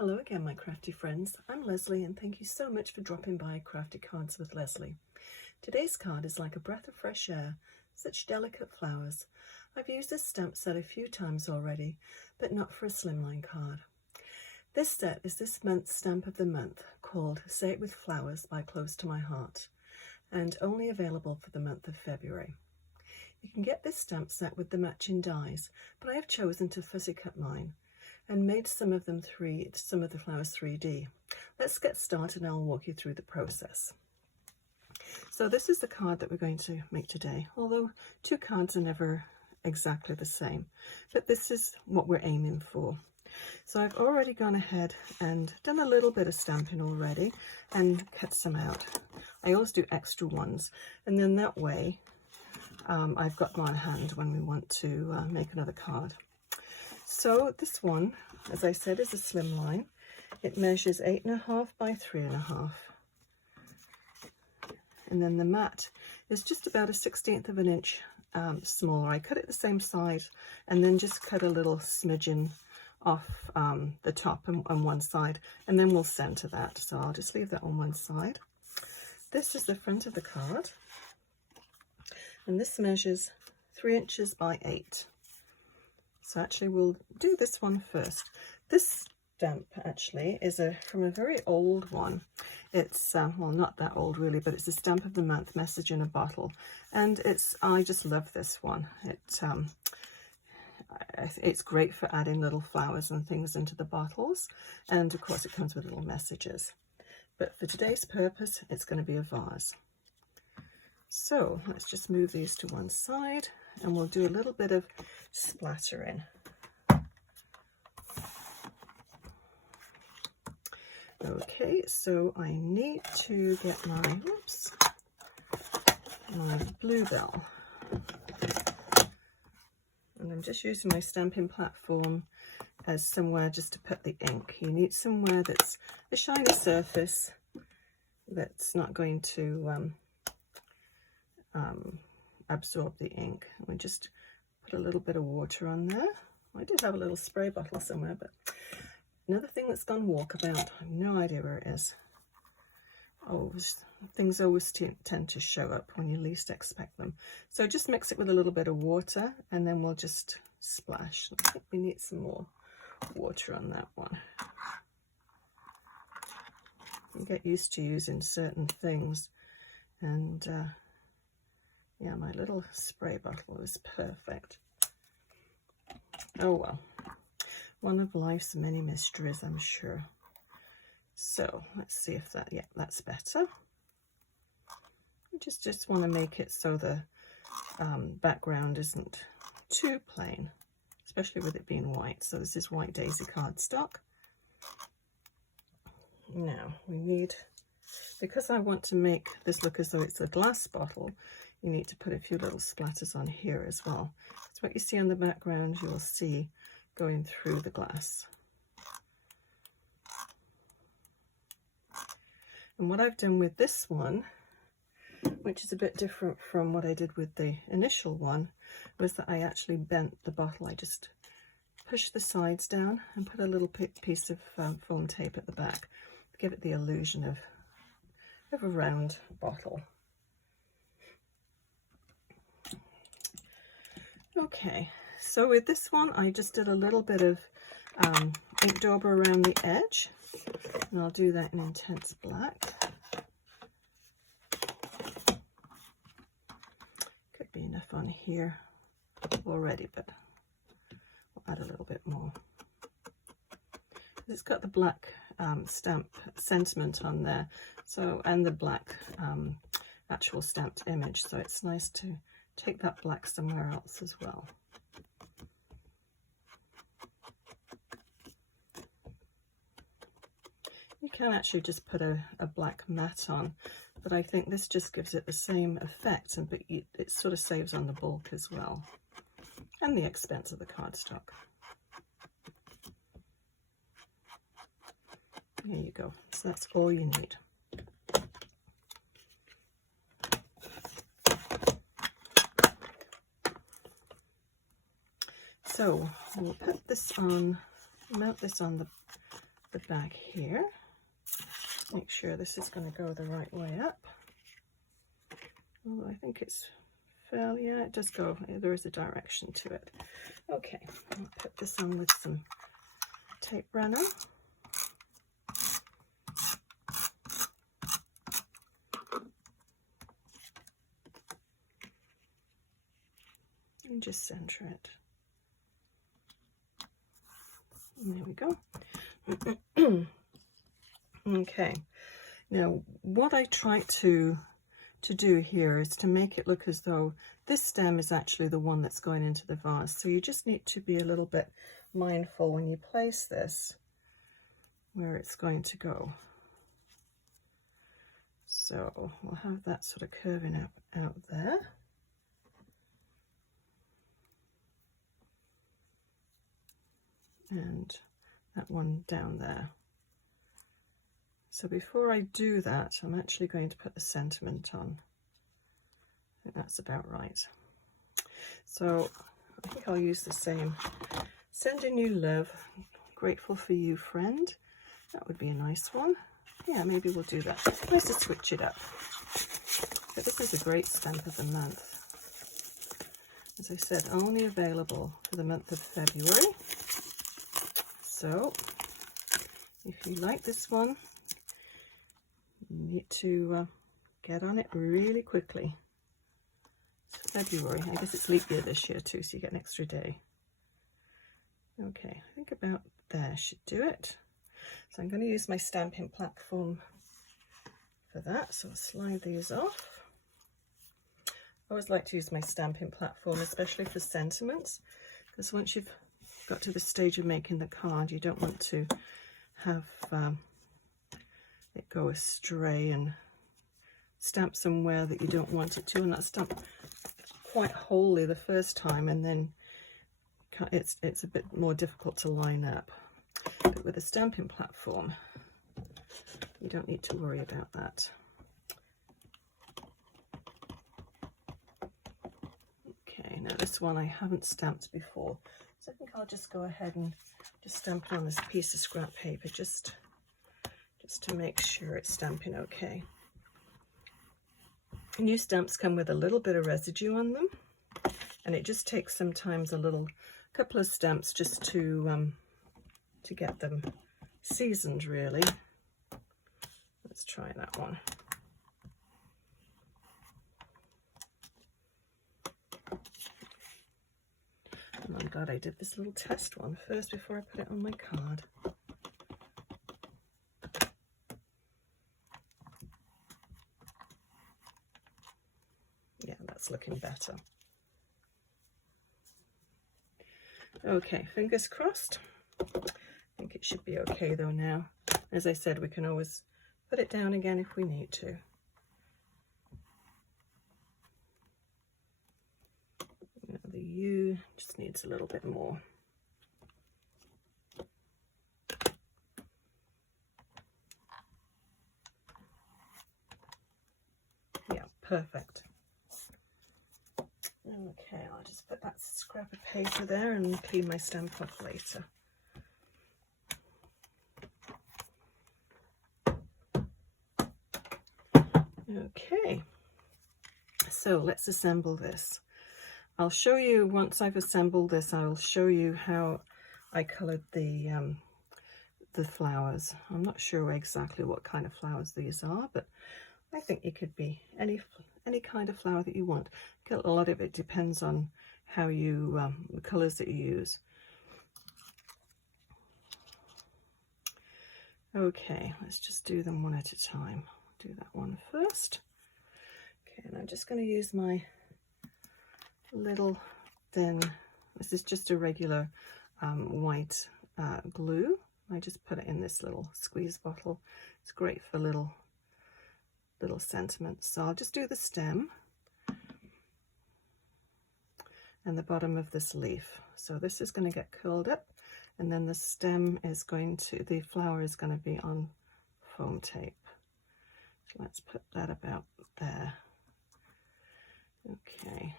Hello again, my crafty friends. I'm Leslie, and thank you so much for dropping by Crafty Cards with Leslie. Today's card is like a breath of fresh air, such delicate flowers. I've used this stamp set a few times already, but not for a Slimline card. This set is this month's stamp of the month, called Say It With Flowers by Close to My Heart, and only available for the month of February. You can get this stamp set with the matching dies, but I have chosen to fussy cut mine and made some of the flowers 3D. Let's get started and I'll walk you through the process. So this is the card that we're going to make today, although two cards are never exactly the same, but this is what we're aiming for. So I've already gone ahead and done a little bit of stamping already and cut some out. I always do extra ones, and then that way I've got them on hand when we want to make another card. So this one, as I said, is a Slimline. It measures 8.5 by 3.5. And then the mat is just about a 1/16 of an inch smaller. I cut it the same size and then just cut a little smidgen off the top on one side, and then we'll center that. So I'll just leave that on one side. This is the front of the card, and this measures 3 inches by 8. So actually we'll do this one first. This stamp actually is from a very old one. It's, well, not that old really, but it's a stamp of the month, message in a bottle. And I just love this one. It's great for adding little flowers and things into the bottles. And of course it comes with little messages. But for today's purpose, it's going to be a vase. So let's just move these to one side and we'll do a little bit of splattering. Okay, so I need to get my Bluebell. And I'm just using my stamping platform as somewhere just to put the ink. You need somewhere that's a shiny surface that's not going to absorb the ink. We just put a little bit of water on there. I do have a little spray bottle somewhere, but another thing that's gone walkabout, I have no idea where it is. Oh, things always tend to show up when you least expect them. So just mix it with a little bit of water and then we'll just splash. I think we need some more water on that one. You get used to using certain things, and yeah, my little spray bottle is perfect. Oh well, one of life's many mysteries, I'm sure. So let's see if that's better. I just want to make it so the background isn't too plain, especially with it being white. So this is white daisy cardstock. Now we need, because I want to make this look as though it's a glass bottle, you need to put a few little splatters on here as well. So what you see on the background, you'll see going through the glass. And what I've done with this one, which is a bit different from what I did with the initial one, was that I actually bent the bottle. I just pushed the sides down and put a little piece of foam tape at the back to give it the illusion of a round bottle. Okay, so with this one, I just did a little bit of ink dauber around the edge, and I'll do that in intense black. Could be enough on here already, but we'll add a little bit more. It's got the black stamp sentiment on there, so, and the black actual stamped image, so it's nice to take that black somewhere else as well. You can actually just put a black mat on, but I think this just gives it the same effect, but it sort of saves on the bulk as well, and the expense of the cardstock. There you go. So that's all you need. So we'll put this on, mount this on the the back here. Make sure this is going to go the right way up. Although I think it's fairly, yeah, it does go, there is a direction to it. Okay, I'll put this on with some tape runner. And just center it. And there we go. Okay, now what I try to do here is to make it look as though this stem is actually the one that's going into the vase. So you just need to be a little bit mindful when you place this where it's going to go. So we'll have that sort of curving out there. And that one down there. So before I do that, I'm actually going to put the sentiment on. I think that's about right. So I think I'll use the same. Sending you love, grateful for you, friend. That would be a nice one. Yeah, maybe we'll do that. Nice to switch it up. But this is a great stamp of the month. As I said, only available for the month of February. So if you like this one, you need to get on it really quickly. It's February. I guess it's leap year this year too, so you get an extra day. Okay, I think about there should do it. So I'm going to use my stamping platform for that. So I'll slide these off. I always like to use my stamping platform, especially for sentiments, because once you've got to the stage of making the card, you don't want to have it go astray and stamp somewhere that you don't want it to, and that's stamped quite wholly the first time, and then it's a bit more difficult to line up. But with a stamping platform, you don't need to worry about that. Okay, now this one I haven't stamped before, so I think I'll just go ahead and just stamp it on this piece of scrap paper just to make sure it's stamping okay. New stamps come with a little bit of residue on them, and it just takes sometimes a couple of stamps just to get them seasoned, really. Let's try that one. And I'm glad I did this little test one first before I put it on my card. Yeah, that's looking better. Okay, fingers crossed. I think it should be okay though now. As I said, we can always put it down again if we need to. Now the U just needs a little bit more. Yeah, perfect. Okay, I'll just put that scrap of paper there and clean my stamp off later. Okay, so let's assemble this. I'll show you, once I've assembled this, I'll show you how I coloured the flowers. I'm not sure exactly what kind of flowers these are, but I think it could be any kind of flower that you want. A lot of it depends on how you, the colours that you use. Okay, let's just do them one at a time. Do that one first. Okay, and I'm just going to use my little thin, this is just a regular white glue. I just put it in this little squeeze bottle. It's great for little sentiments. So I'll just do the stem and the bottom of this leaf. So this is going to get curled up, and then the stem is going to, the flower is going to be on foam tape. So let's put that about there. Okay.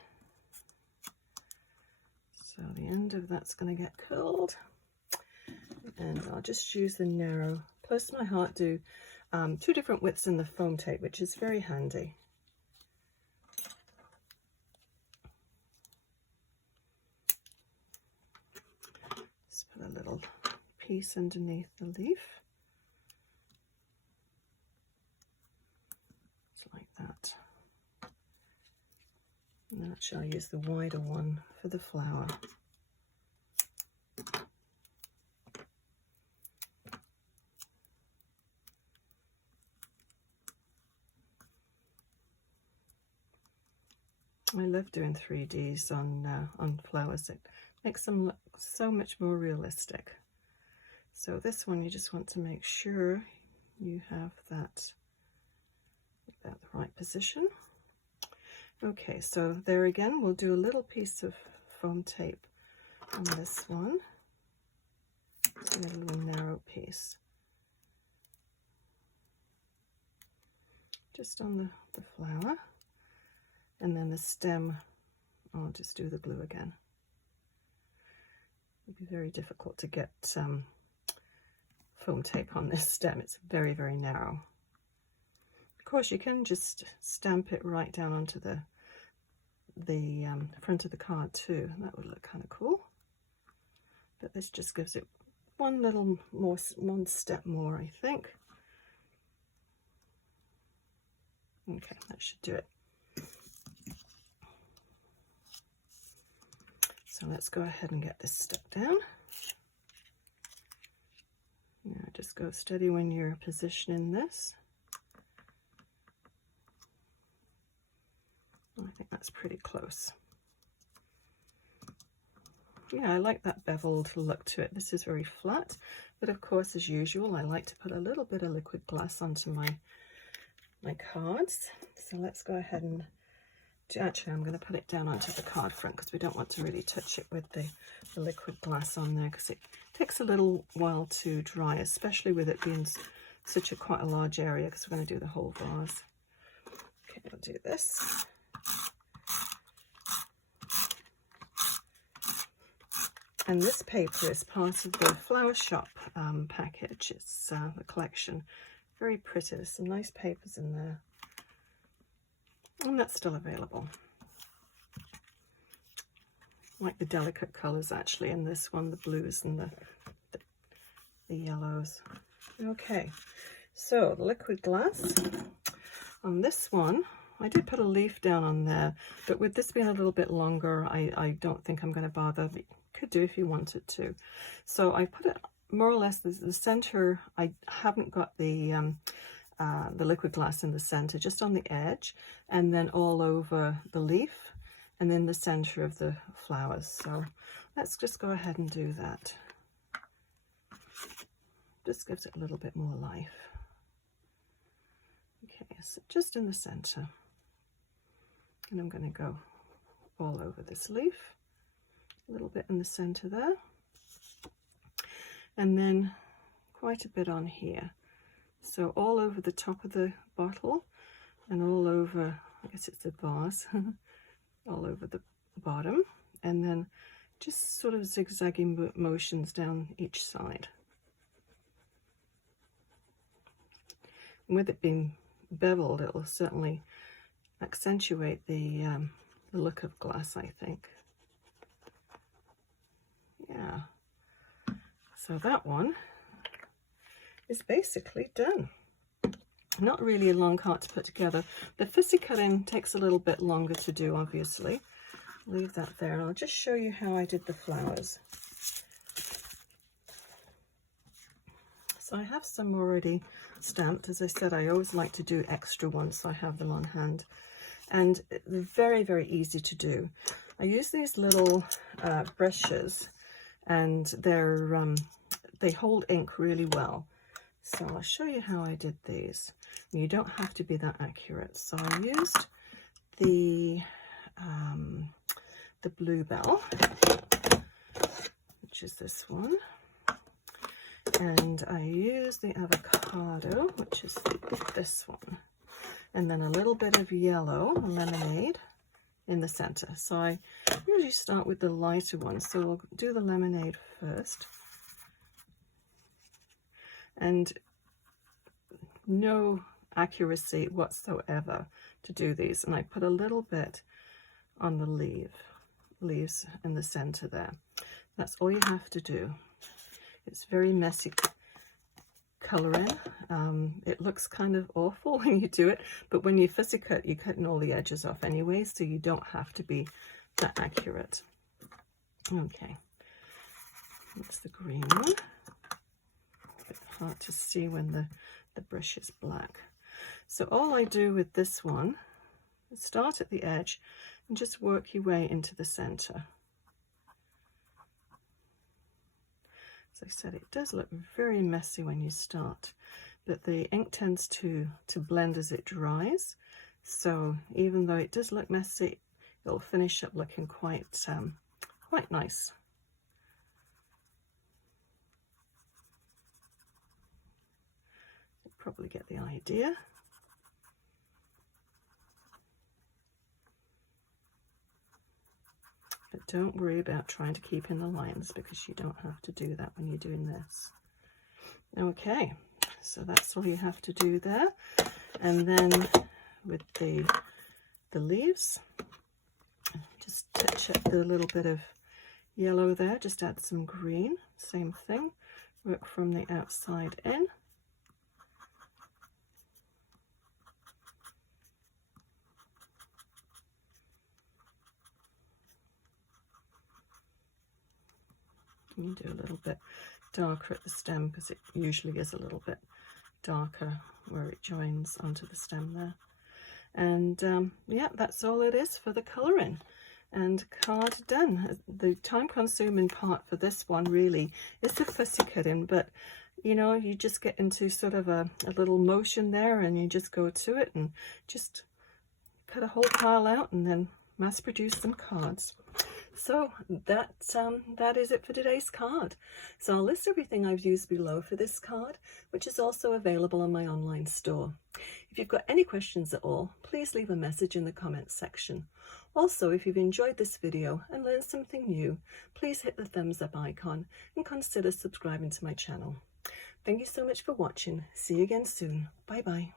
So the end of that's going to get curled. And I'll just use the narrow. Close to my heart, do 2 different widths in the foam tape, which is very handy. Just put a little piece underneath the leaf. Just like that. And actually I'll use the wider one for the flower. I love doing 3Ds on flowers. It makes them look so much more realistic. So this one, you just want to make sure you have that about the right position. Okay, so there again, we'll do a little piece of foam tape on this one. Just a little narrow piece. Just on the flower. And then the stem, I'll just do the glue again. It'd be very difficult to get foam tape on this stem. It's very, very narrow. Of course, you can just stamp it right down onto the front of the card too. That would look kind of cool. But this just gives it one step more, I think. Okay, that should do it. So let's go ahead and get this stuck down. Now just go steady when you're positioning this. I think that's pretty close. Yeah, I like that beveled look to it. This is very flat, but of course, as usual, I like to put a little bit of liquid glass onto my cards. So let's go ahead and actually, I'm going to put it down onto the card front because we don't want to really touch it with the liquid glass on there, because it takes a little while to dry, especially with it being such quite a large area, because we're going to do the whole vase. Okay, I'll do this. And this paper is part of the Flower Shop package. It's the collection. Very pretty. There's some nice papers in there. And that's still available. I like the delicate colours actually in this one, the blues and the yellows. Okay, so the liquid glass. On this one, I did put a leaf down on there, but with this being a little bit longer, I don't think I'm going to bother. But you could do if you wanted to. So I put it more or less the center. I haven't got the liquid glass in the center, just on the edge, and then all over the leaf, and then the center of the flowers. So let's just go ahead and do that. Just gives it a little bit more life. Okay, so just in the center. And I'm going to go all over this leaf, a little bit in the center there, and then quite a bit on here. So all over the top of the bottle and all over, I guess it's a vase, all over the bottom, and then just sort of zigzagging motions down each side. And with it being beveled, it will certainly accentuate the look of glass, I think. Yeah. So that one is basically done. Not really a long card to put together. The fussy cutting takes a little bit longer to do, obviously. Leave that there, and I'll just show you how I did the flowers. So I have some already stamped. As I said, I always like to do extra ones so I have them on hand. And they're very, very easy to do. I use these little brushes, and they hold ink really well. So I'll show you how I did these. You don't have to be that accurate. So I used the Bluebell, which is this one, and I used the Avocado, which is this one, and then a little bit of yellow lemonade in the center. So I usually start with the lighter one, so we'll do the lemonade first. and no accuracy whatsoever to do these. And I put a little bit on the leaves in the center there. That's all you have to do. It's very messy coloring. It looks kind of awful when you do it, but when you fussy cut, you're cutting all the edges off anyway, so you don't have to be that accurate. Okay, that's the green one. A bit hard to see when the brush is black. So all I do with this one is start at the edge and just work your way into the center. As I said, it does look very messy when you start, but the ink tends to blend as it dries. So even though it does look messy, it'll finish up looking quite nice. You'll probably get the idea. But don't worry about trying to keep in the lines, because you don't have to do that when you're doing this. Okay, so that's all you have to do there. And then with the leaves, just touch up the little bit of yellow there, just add some green, same thing, work from the outside in. You do a little bit darker at the stem, because it usually is a little bit darker where it joins onto the stem there. And yeah, that's all it is for the colouring. And card done. The time-consuming part for this one really is the fussy cutting, but you know, you just get into sort of a little motion there, and you just go to it and just cut a whole pile out and then mass produce some cards. So that is it for today's card. So I'll list everything I've used below for this card, which is also available on my online store. If you've got any questions at all, please leave a message in the comments section. Also, if you've enjoyed this video and learned something new, please hit the thumbs up icon and consider subscribing to my channel. Thank you so much for watching. See you again soon. Bye bye.